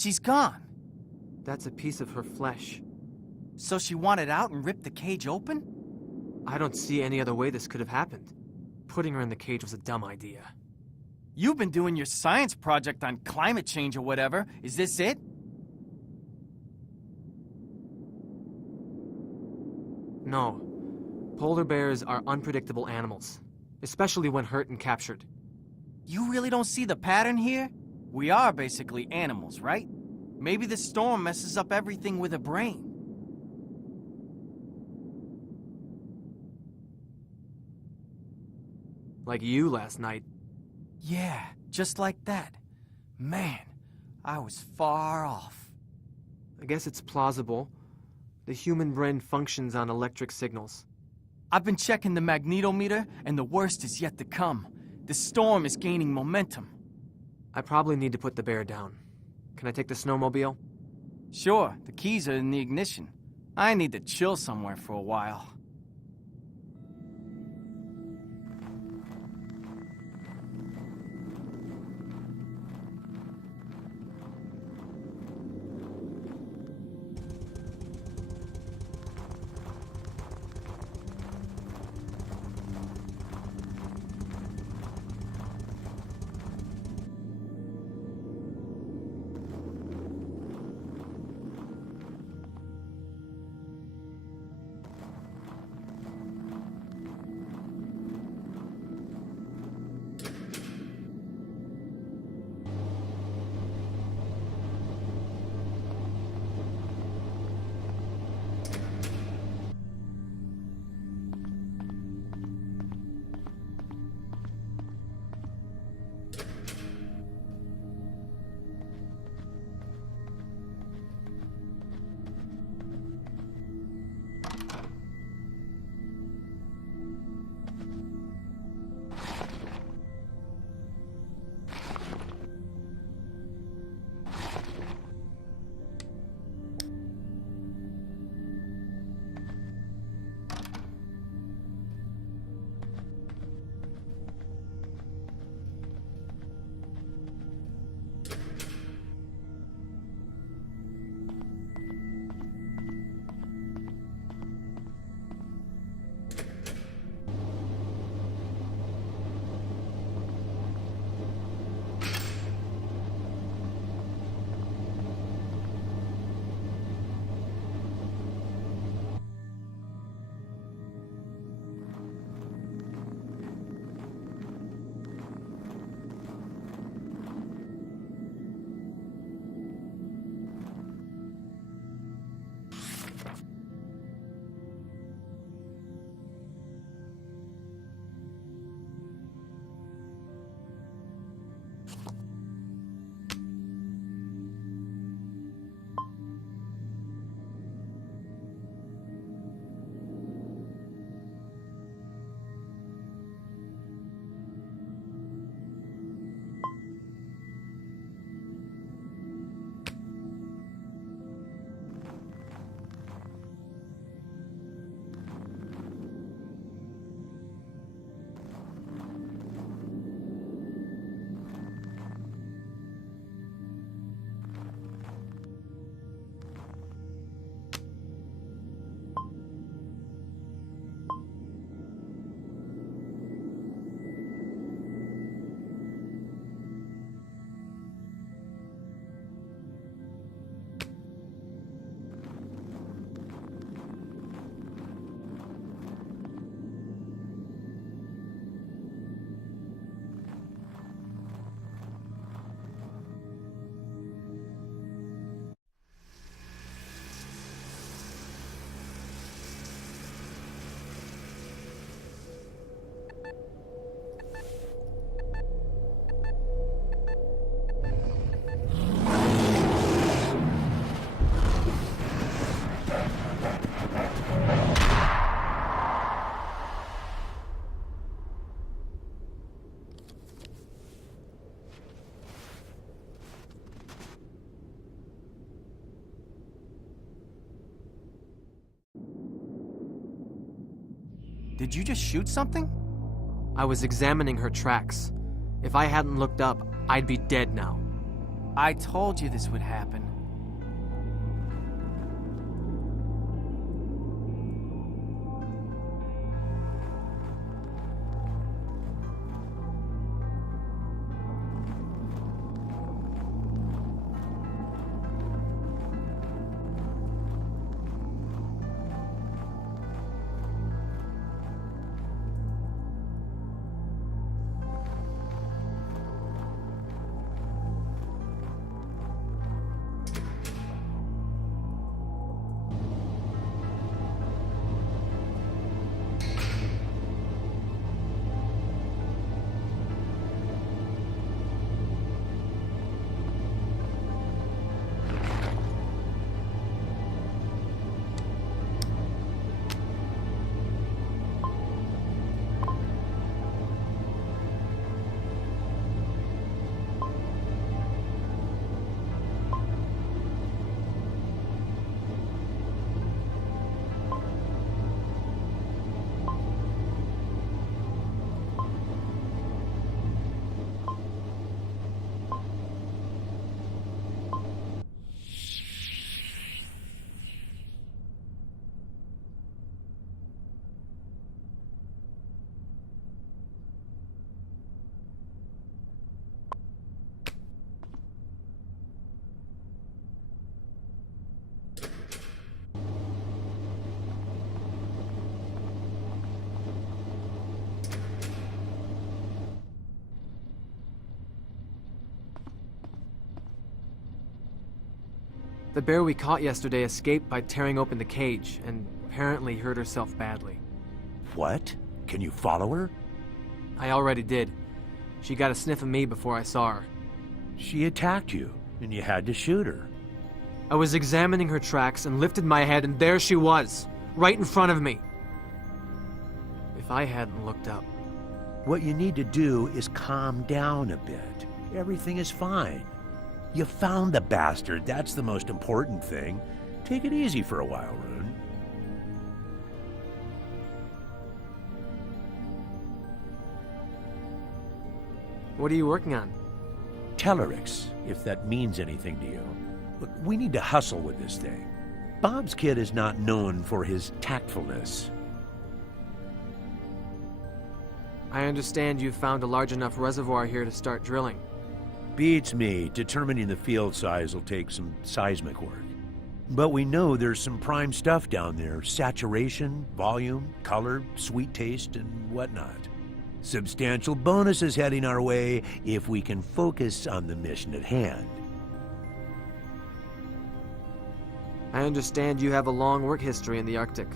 She's gone. That's a piece of her flesh. So she wanted out and ripped the cage open? I don't see any other way this could have happened. Putting her in the cage was a dumb idea. You've been doing your science project on climate change or whatever. Is this it? No. Polar bears are unpredictable animals, especially when hurt and captured. You really don't see the pattern here? We are basically animals, right? Maybe the storm messes up everything with a brain. Like you last night. Yeah, just like that. Man, I was far off. I guess it's plausible. The human brain functions on electric signals. I've been checking the magnetometer, and the worst is yet to come. The storm is gaining momentum. I probably need to put the bear down. Can I take the snowmobile? Sure, the keys are in the ignition. I need to chill somewhere for a while. Did you just shoot something? I was examining her tracks. If I hadn't looked up, I'd be dead now. I told you this would happen. The bear we caught yesterday escaped by tearing open the cage, and apparently hurt herself badly. What? Can you follow her? I already did. She got a sniff of me before I saw her. She attacked you, and you had to shoot her. I was examining her tracks and lifted my head, and there she was, right in front of me. If I hadn't looked up. What you need to do is calm down a bit. Everything is fine. You found the bastard. That's the most important thing. Take it easy for a while, Rune. What are you working on? Tellurix, if that means anything to you. Look, we need to hustle with this thing. Bob's kid is not known for his tactfulness. I understand you've found a large enough reservoir here to start drilling. Beats me. Determining the field size will take some seismic work. But we know there's some prime stuff down there. Saturation, volume, color, sweet taste, and whatnot. Substantial bonuses heading our way if we can focus on the mission at hand. I understand you have a long work history in the Arctic.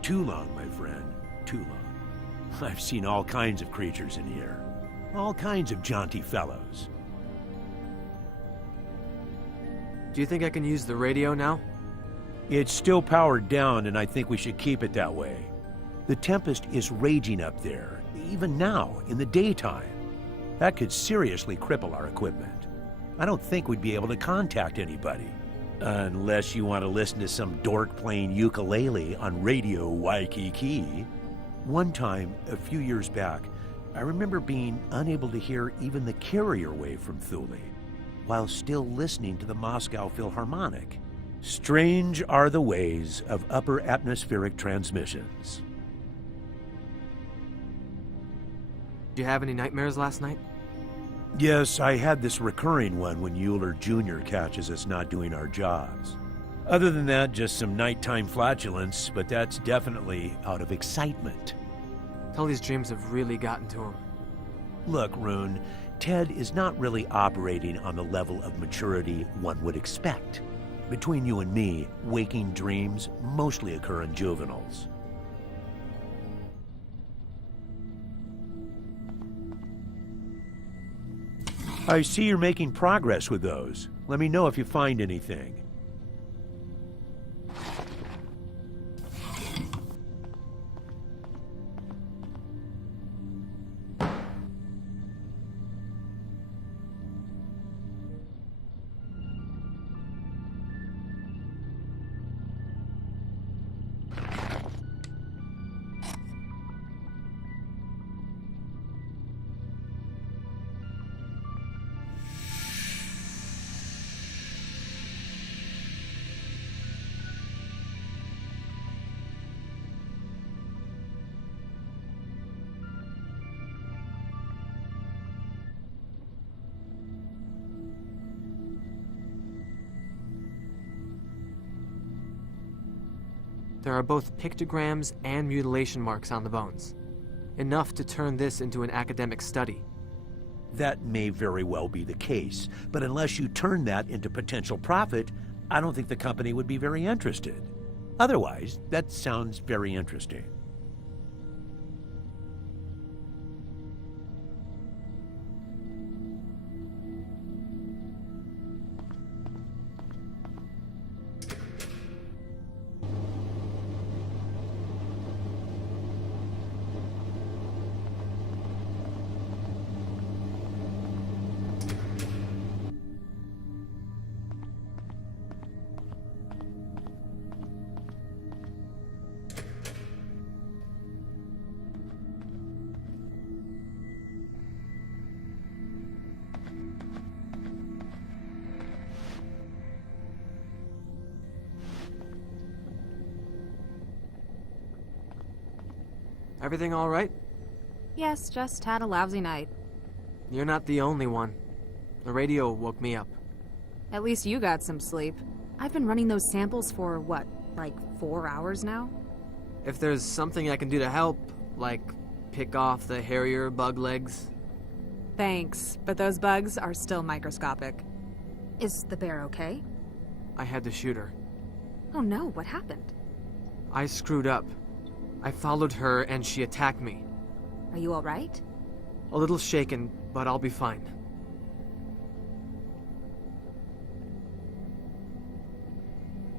Too long, my friend. Too long. I've seen all kinds of creatures in here. All kinds of jaunty fellows. Do you think I can use the radio now? It's still powered down, and I think we should keep it that way. The Tempest is raging up there, even now, in the daytime. That could seriously cripple our equipment. I don't think we'd be able to contact anybody. Unless you want to listen to some dork playing ukulele on Radio Waikiki. One time, a few years back, I remember being unable to hear even the carrier wave from Thule, while still listening to the Moscow Philharmonic. Strange are the ways of upper atmospheric transmissions. Did you have any nightmares last night? Yes, I had this recurring one when Euler Jr. catches us not doing our jobs. Other than that, just some nighttime flatulence, but that's definitely out of excitement. Tell these dreams have really gotten to him. Look, Rune, Ted is not really operating on the level of maturity one would expect. Between you and me, waking dreams mostly occur in juveniles. I see you're making progress with those. Let me know if you find anything. There are both pictograms and mutilation marks on the bones. Enough to turn this into an academic study. That may very well be the case, but unless you turn that into potential profit, I don't think the company would be very interested. Otherwise, that sounds very interesting. Everything all right? Yes, just had a lousy night. You're not the only one. The radio woke me up. At least you got some sleep. I've been running those samples for, what, like 4 hours now? If there's something I can do to help, like pick off the hairier bug legs. Thanks, but those bugs are still microscopic. Is the bear okay? I had to shoot her. Oh no, what happened? I screwed up. I followed her and she attacked me. Are you alright? A little shaken, but I'll be fine.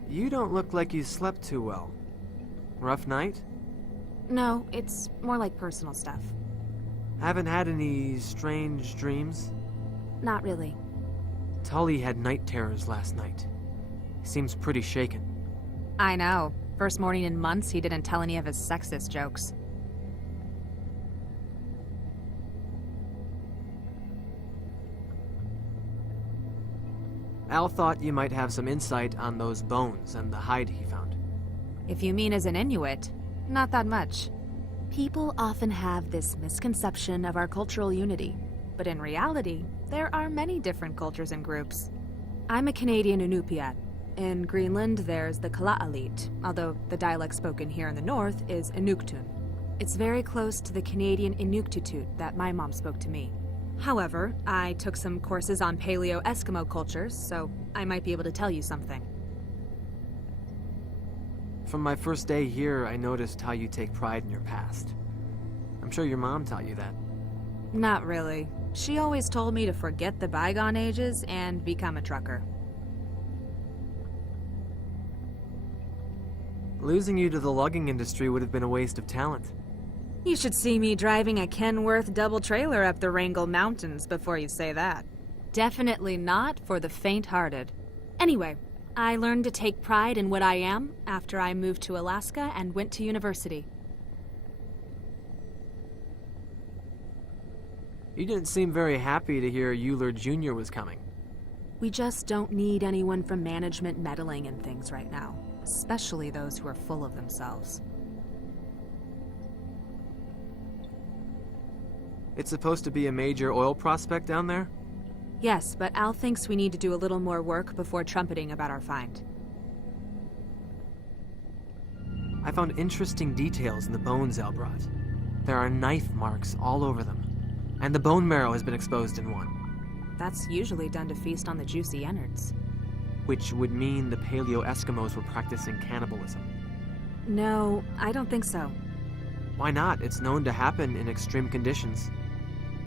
You don't look like you slept too well. Rough night? No, it's more like personal stuff. Haven't had any strange dreams? Not really. Tully had night terrors last night. Seems pretty shaken. I know. First morning in months, he didn't tell any of his sexist jokes. Al thought you might have some insight on those bones and the hide he found. If you mean as an Inuit, not that much. People often have this misconception of our cultural unity, but in reality, there are many different cultures and groups. I'm a Canadian Inupiat. In Greenland, there's the Kalaallit, although the dialect spoken here in the north is Inuktun. It's very close to the Canadian Inuktitut that my mom spoke to me. However, I took some courses on Paleo-Eskimo cultures, so I might be able to tell you something. From my first day here, I noticed how you take pride in your past. I'm sure your mom taught you that. Not really. She always told me to forget the bygone ages and become a trucker. Losing you to the logging industry would have been a waste of talent. You should see me driving a Kenworth double trailer up the Wrangell Mountains before you say that. Definitely not for the faint-hearted. Anyway, I learned to take pride in what I am after I moved to Alaska and went to university. You didn't seem very happy to hear Euler Jr. was coming. We just don't need anyone from management meddling in things right now, especially those who are full of themselves. It's supposed to be a major oil prospect down there? Yes, but Al thinks we need to do a little more work before trumpeting about our find. I found interesting details in the bones Al brought. There are knife marks all over them, and the bone marrow has been exposed in one. That's usually done to feast on the juicy innards. Which would mean the Paleo-Eskimos were practicing cannibalism. No, I don't think so. Why not? It's known to happen in extreme conditions.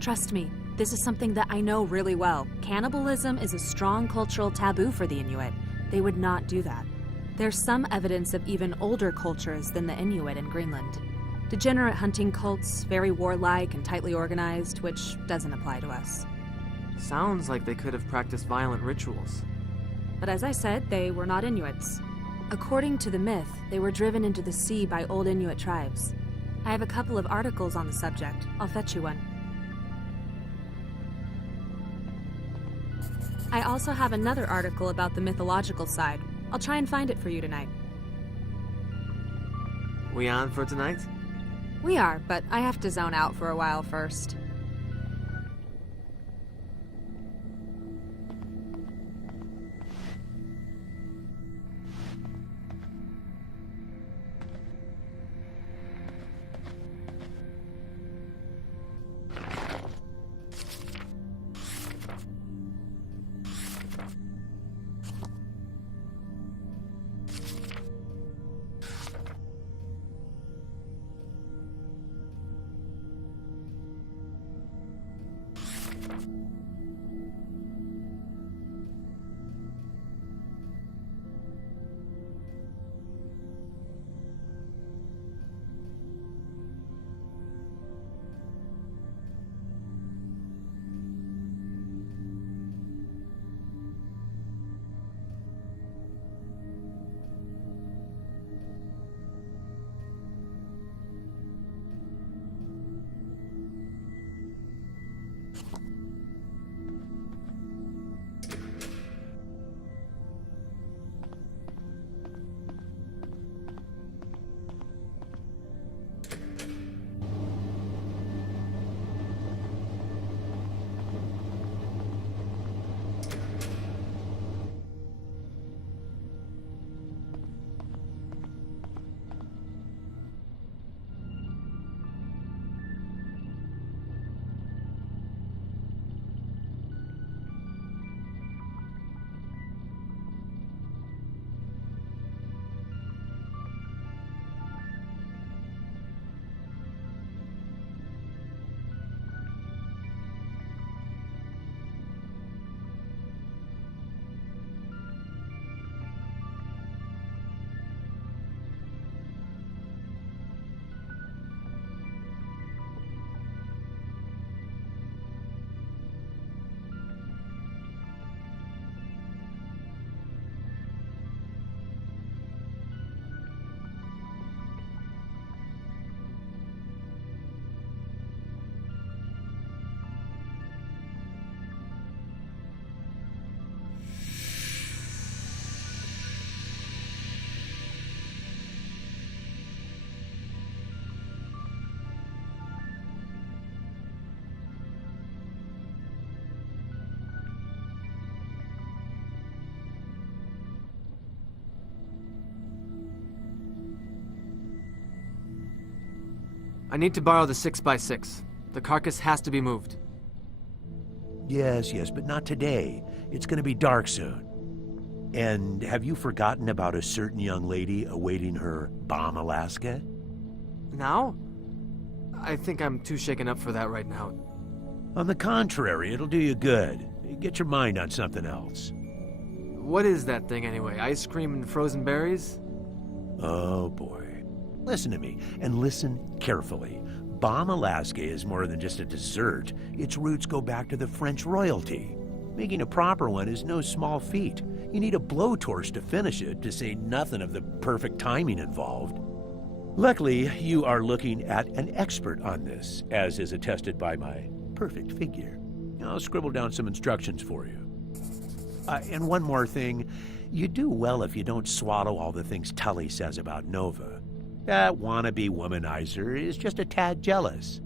Trust me, this is something that I know really well. Cannibalism is a strong cultural taboo for the Inuit. They would not do that. There's some evidence of even older cultures than the Inuit in Greenland. Degenerate hunting cults, very warlike and tightly organized, which doesn't apply to us. Sounds like they could have practiced violent rituals. But as I said, they were not Inuits. According to the myth, they were driven into the sea by old Inuit tribes. I have a couple of articles on the subject. I'll fetch you one. I also have another article about the mythological side. I'll try and find it for you tonight. We on for tonight? We are, but I have to zone out for a while first. I need to borrow the 6x6. The carcass has to be moved. Yes, but not today. It's gonna be dark soon. And have you forgotten about a certain young lady awaiting her bomb Alaska? Now? I think I'm too shaken up for that right now. On the contrary, it'll do you good. Get your mind on something else. What is that thing anyway? Ice cream and frozen berries? Oh boy. Listen to me, and listen carefully. Bomb Alaska is more than just a dessert. Its roots go back to the French royalty. Making a proper one is no small feat. You need a blowtorch to finish it, to say nothing of the perfect timing involved. Luckily, you are looking at an expert on this, as is attested by my perfect figure. I'll scribble down some instructions for you. And one more thing, you do well if you don't swallow all the things Tully says about Nova. That wannabe womanizer is just a tad jealous.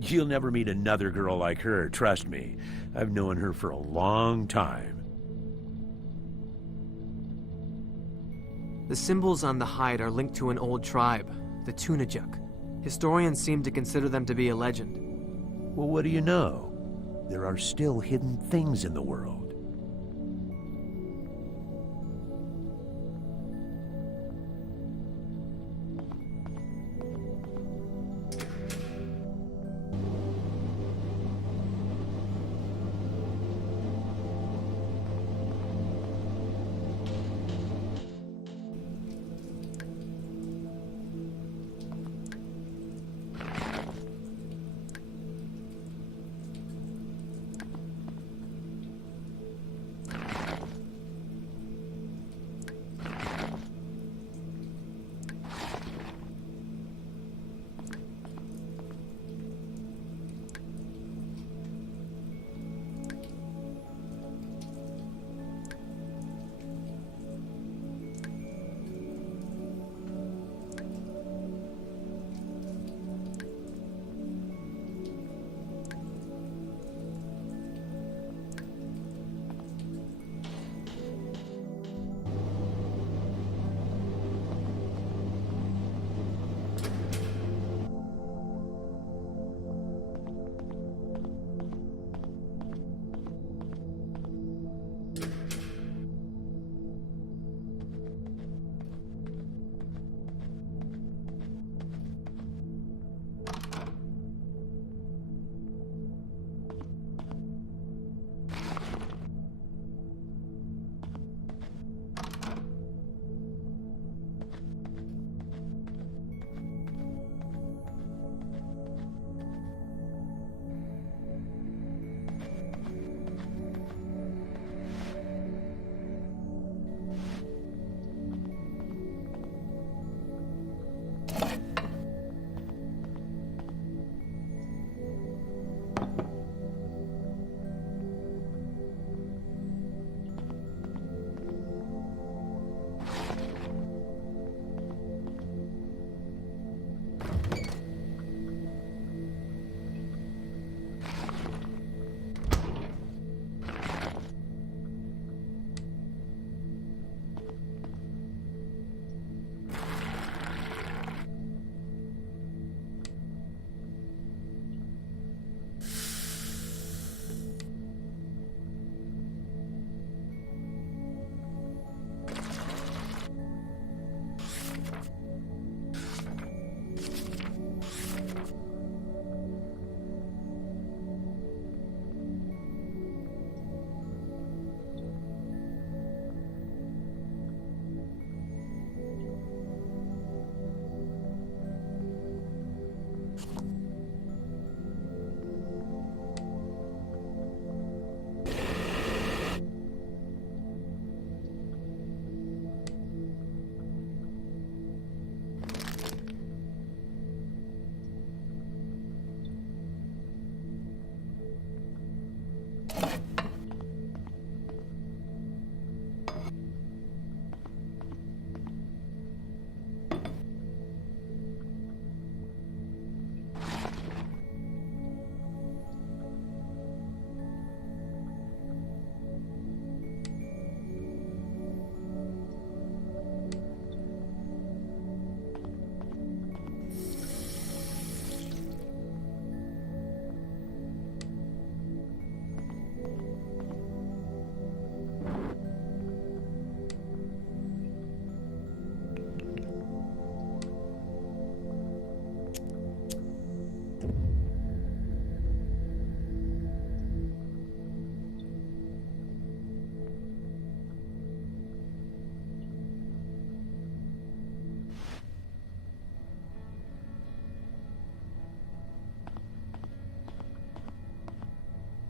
You'll never meet another girl like her, trust me. I've known her for a long time. The symbols on the hide are linked to an old tribe, the Tunajuk. Historians seem to consider them to be a legend. Well, what do you know? There are still hidden things in the world.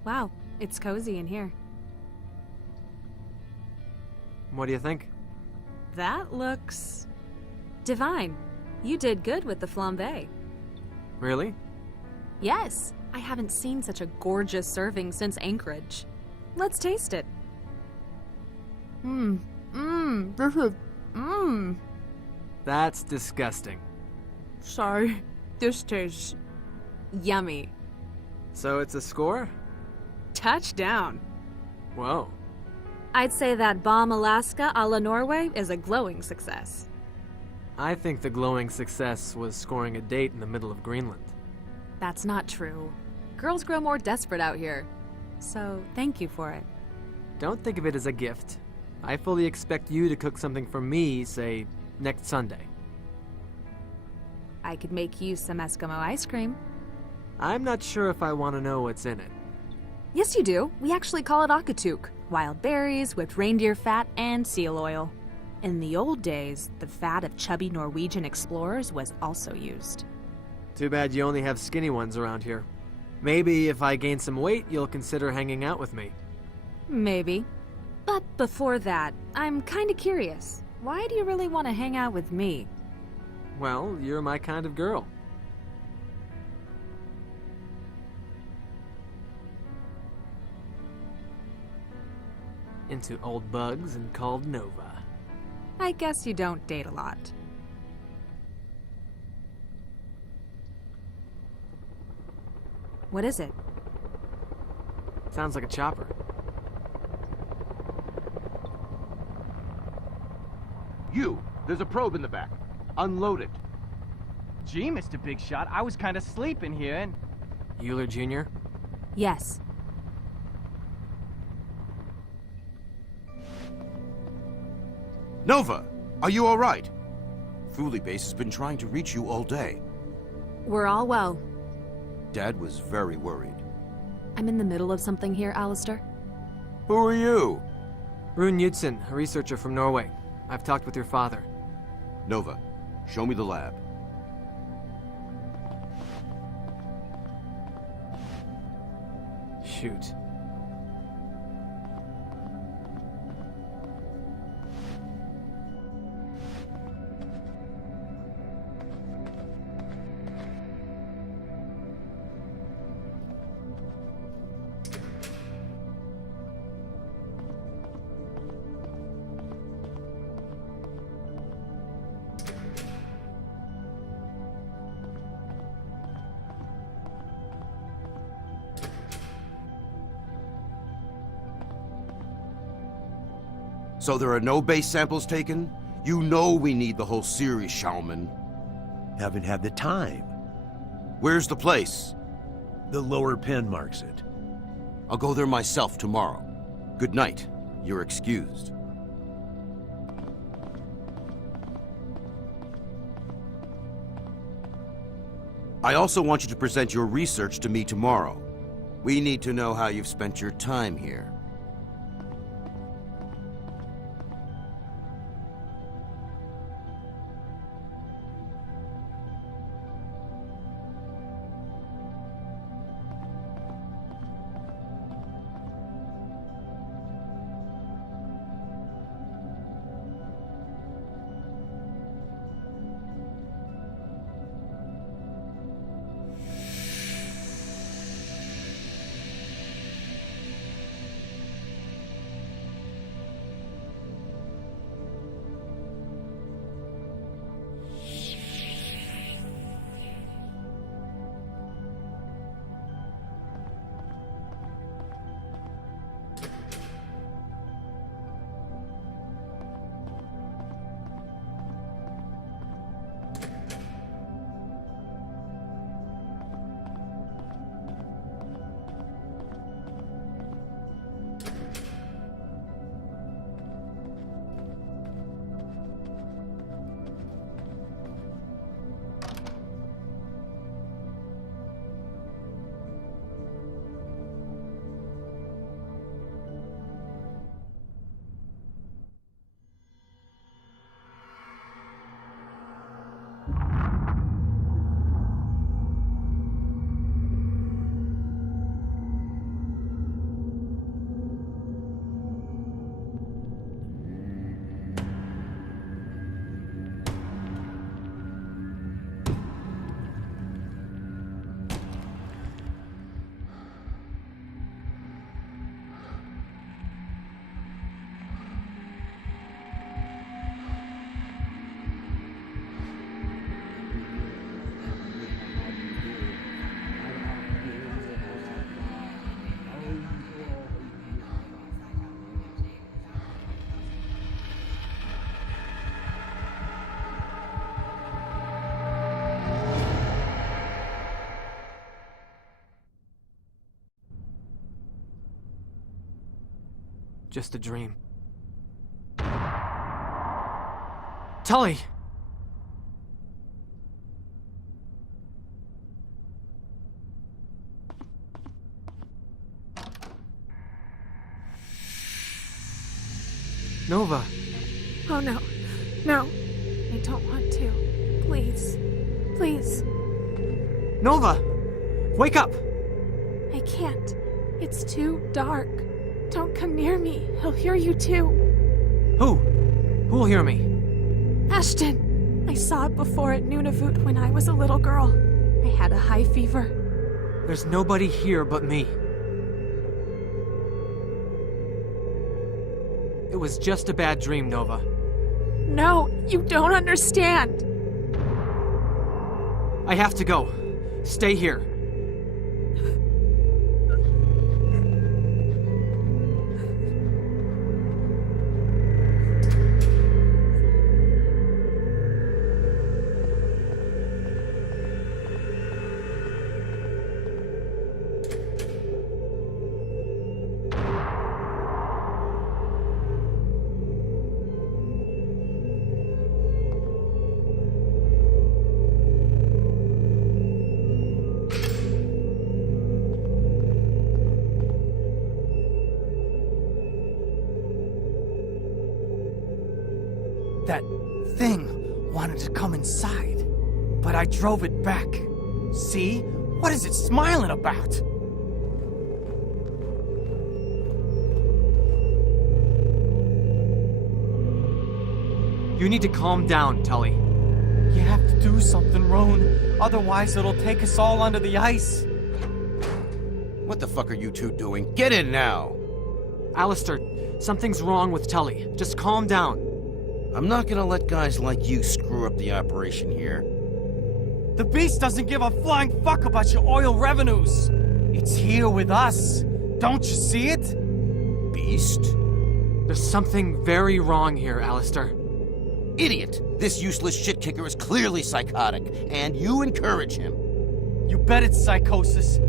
Wow, it's cozy in here. What do you think? That looks... divine. You did good with the flambe. Really? Yes, I haven't seen such a gorgeous serving since Anchorage. Let's taste it. This is... That's disgusting. Sorry, this tastes... yummy. So it's a score? Touchdown. Whoa. I'd say that Bomb Alaska a la Norway is a glowing success. I think the glowing success was scoring a date in the middle of Greenland. That's not true. Girls grow more desperate out here. So, thank you for it. Don't think of it as a gift. I fully expect you to cook something for me, say, next Sunday. I could make you some Eskimo ice cream. I'm not sure if I want to know what's in it. Yes, you do. We actually call it akatuk. Wild berries with reindeer fat and seal oil. In the old days, the fat of chubby Norwegian explorers was also used. Too bad you only have skinny ones around here. Maybe if I gain some weight, you'll consider hanging out with me. Maybe. But before that, I'm kinda curious. Why do you really want to hang out with me? Well, you're my kind of girl. Into old bugs and called Nova. I guess you don't date a lot. What is it? Sounds like a chopper. There's a probe in the back. Unload it. Gee, Mr. Big Shot, I was kind of sleeping here and... Euler Jr.? Yes. Nova, are you all right? Thule Base has been trying to reach you all day. We're all well. Dad was very worried. I'm in the middle of something here, Alistair. Who are you? Rune Knudsen, a researcher from Norway. I've talked with your father. Nova, show me the lab. Shoot. So there are no base samples taken? You know we need the whole series, Shaman. Haven't had the time. Where's the place? The lower pen marks it. I'll go there myself tomorrow. Good night. You're excused. I also want you to present your research to me tomorrow. We need to know how you've spent your time here. Just a dream. Tully! Nova. Oh no. No. I don't want to. Please. Please. Nova! Wake up! I can't. It's too dark. Don't come near me. He'll hear you too. Who? Who'll hear me? Ashton! I saw it before at Nunavut when I was a little girl. I had a high fever. There's nobody here but me. It was just a bad dream, Nova. No, you don't understand. I have to go. Stay here. That thing wanted to come inside, but I drove it back. See? What is it smiling about? You need to calm down, Tully. You have to do something, Roan. Otherwise, it'll take us all under the ice. What the fuck are you two doing? Get in now! Alistair, something's wrong with Tully. Just calm down. I'm not gonna let guys like you screw up the operation here. The beast doesn't give a flying fuck about your oil revenues. It's here with us. Don't you see it? Beast? There's something very wrong here, Alistair. Idiot! This useless shit kicker is clearly psychotic, and you encourage him. You bet it's psychosis.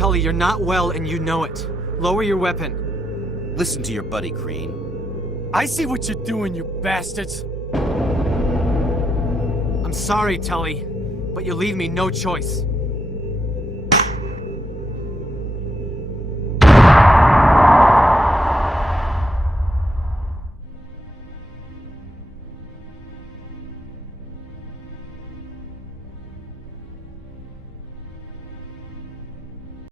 Tully, you're not well and you know it. Lower your weapon. Listen to your buddy, Green. I see what you're doing, you bastards. I'm sorry, Tully, but you leave me no choice.